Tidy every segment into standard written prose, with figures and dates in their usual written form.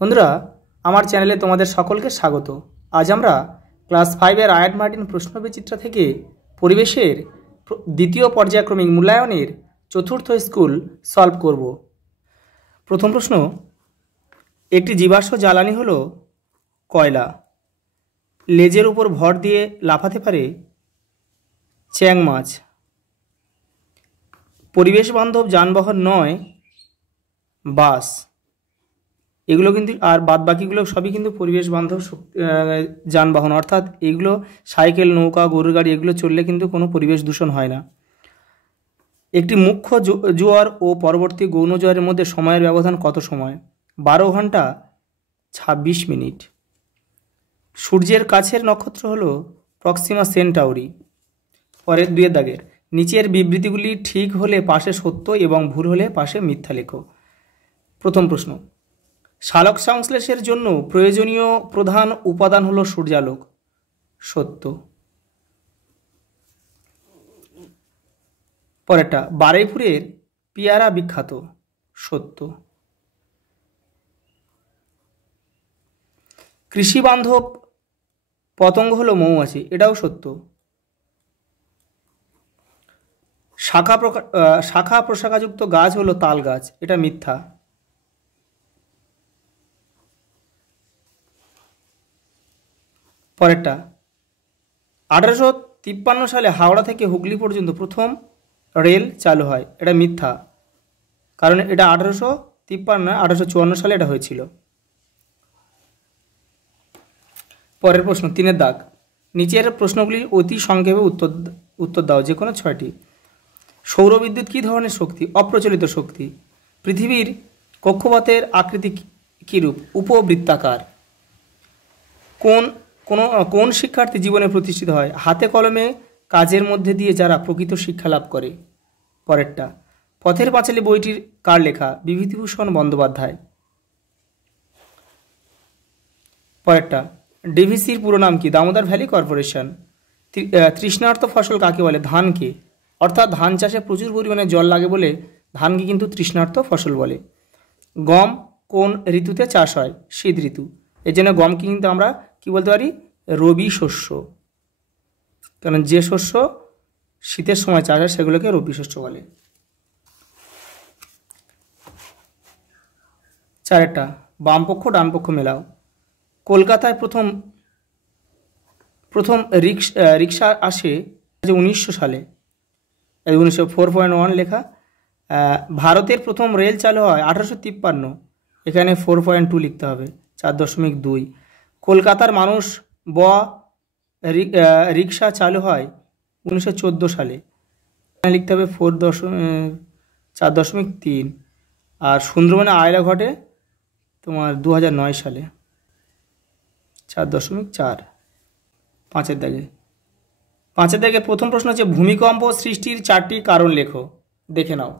বন্ধুরা, আমার চ্যানেলে তোমাদের সকলকে স্বাগত। আজ আমরা ক্লাস 5-এর আয়াট মার্টিন প্রশ্নবিচিত্রা থেকে পরিবেশের দ্বিতীয় পর্যায়ক্রমিক মূল্যায়নের চতুর্থ স্কুল সলভ করব। প্রথম প্রশ্ন, একটি জীবাশ্ম জ্বালানি হলো কয়লা। লেজের উপর ভর দিয়ে লাফাতে পারে চ্যাং মাছ। পরিবেশ বান্ধব যানবাহন নয় বাস। এগুলো কিন্তু আর বাদ বাকিগুলো সবই কিন্তু পরিবেশ বান্ধব যানবাহন, অর্থাৎ এগুলো সাইকেল, নৌকা, গরুর গাড়ি এগুলো চললে কিন্তু কোনো পরিবেশ দূষণ হয় না। একটি মুখ্য জোয়ার ও পরবর্তী গৌণ জোয়ারের মধ্যে সময়ের ব্যবধান কত সময়? 12 ঘন্টা 26 মিনিট। সূর্যের কাছের নক্ষত্র হলো প্রক্সিমা সেন্টাউরি। পরের 2 দাগের নিচের বিবৃতিগুলি ঠিক হলে পাশে সত্য এবং ভুল হলে পাশে মিথ্যা লেখো। প্রথম প্রশ্ন, সালোক সংশ্লেষের জন্য প্রয়োজনীয় প্রধান উপাদান হলো সূর্যালোক। সত্য। পরেরটা, বারুইপুরের পেয়ারা বিখ্যাত। সত্য। কৃষি বান্ধব পতঙ্গ হলো মৌমাছি। এটাও সত্য। শাখা প্রশাখাযুক্ত গাছ হলো তাল গাছ। এটা মিথ্যা। পরেরটা, 1853 সালে হাওড়া থেকে হুগলি পর্যন্ত প্রথম রেল চালু হয়। এটা মিথ্যা, কারণ এটা 1853 1854 সালে এটা হয়েছিল। পরের প্রশ্ন, 3 দাগ, নিচের প্রশ্নগুলি অতি সংক্ষেপে উত্তর দাও, যে কোনো 6টি। সৌরবিদ্যুৎ কী ধরনের শক্তি? অপ্রচলিত শক্তি। পৃথিবীর কক্ষপথের আকৃতি কীরূপ? উপবৃত্তাকার। কোন শিক্ষার্থী জীবনে প্রতিষ্ঠিত হয়? হাতে কলমে কাজের মধ্যে দিয়ে যারা প্রকৃত শিক্ষা লাভ করে। পরেরটা, পথের পাঁচালী বইটির কার লেখা? বিভূতিভূষণ বন্দ্যোপাধ্যায়। পরেরটা, ডিভিসির পুরো নাম কি? Damodar valley corporation. তৃষ্ণার্ত ফসল কাকে বলে? ধানকে। অর্থাৎ ধান চাষে প্রচুর পরিমাণে জল লাগে বলে ধানকে কিন্তু তৃষ্ণার্ত ফসল বলে। গম কোন ঋতুতে চাষ হয়? শীত ঋতু। এর জন্য গমকে কিন্তু আমরা কি বলতে পারি? রবি শস্য। কারণ যে শস্য শীতের সময় চাষ হয় সেগুলোকে রবি শস্য বলে। 4টা, বামপক্ষ ডানপক্ষ মেলাও। কলকাতায় প্রথম রিক্সা আসে 1900 সালে। 4.1 লেখা। ভারতের প্রথম রেল চালু হয় 1853। এখানে 4.2 লিখতে হবে। 4.2। কলকাতার মানুষ রিক্সা চালু হয় 1914 সালে। এখানে লিখতে হবে 4.3। আর সুন্দরবনে আয়লা ঘটে তোমার 2009 সালে। 4.4। 5 দাগে প্রথম প্রশ্ন হচ্ছে ভূমিকম্প সৃষ্টির 4টি কারণ লেখো। দেখে নাও।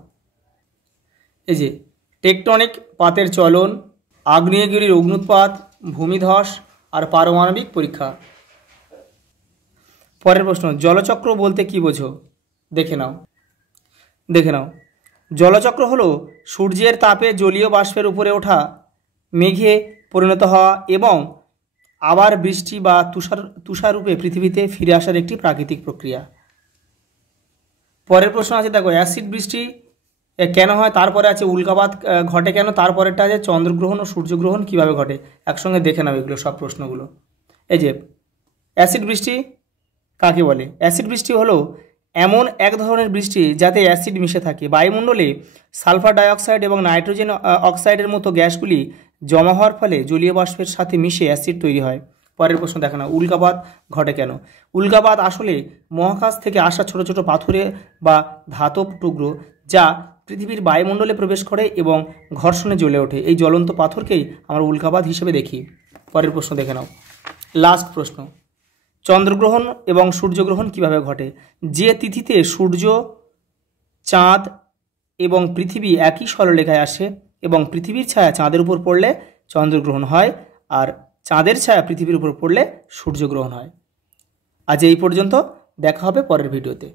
এই যে টেকটনিক পাতের চলন, আগ্নেয়গিরির অগ্নুৎপাত, ভূমিধস আর পারমাণবিক পরীক্ষা। পরের প্রশ্ন, জলচক্র বলতে কি বোঝো? দেখে নাও। জলচক্র হলো সূর্যের তাপে জলীয় বাষ্পের উপরে ওঠা, মেঘে পরিণত হওয়া এবং আবার বৃষ্টি বা তুষাররূপে পৃথিবীতে ফিরে আসার একটি প্রাকৃতিক প্রক্রিয়া। পরের প্রশ্ন আছে, দেখো, অ্যাসিড বৃষ্টি কেন হয়? তারপরে আছে উল্কাপাত ঘটে কেন? তারপরেরটা আছে চন্দ্রগ্রহণ ও সূর্যগ্রহণ কিভাবে ঘটে। একসঙ্গে দেখে নাও এগুলো সব প্রশ্নগুলো। এই যে অ্যাসিড বৃষ্টি কাকে বলে? অ্যাসিড বৃষ্টি হলো এমন এক ধরনের বৃষ্টি যাতে অ্যাসিড মিশে থাকে। বায়ুমণ্ডলে সালফার ডাইঅক্সাইড এবং নাইট্রোজেন অক্সাইডের মতো গ্যাসগুলি জমা হওয়ার ফলে জলীয় বাষ্পের সাথে মিশে অ্যাসিড তৈরি হয়। পরের প্রশ্ন দেখো না, উল্কাপাত ঘটে কেন? উল্কাপাত আসলে মহাকাশ থেকে আসা ছোট ছোট পাথরে বা ধাতব টুকরো যা পৃথিবীর বায়ুমণ্ডলে প্রবেশ করে এবং ঘর্ষণে জ্বলে ওঠে। এই জ্বলন্ত পাথরকেই আমরা উল্কাপাত হিসেবে দেখি। পরের প্রশ্ন দেখে নাও। লাস্ট প্রশ্ন, চন্দ্রগ্রহণ এবং সূর্যগ্রহণ কিভাবে ঘটে? যে তিথিতে সূর্য, চাঁদ এবং পৃথিবী একই সরলরেখায় আসে এবং পৃথিবীর ছায়া চাঁদের উপর পড়লে চন্দ্রগ্রহণ হয়, আর চাঁদের ছায়া পৃথিবীর উপর পড়লে সূর্যগ্রহণ হয়। আজ এই পর্যন্ত, দেখা হবে পরের ভিডিওতে।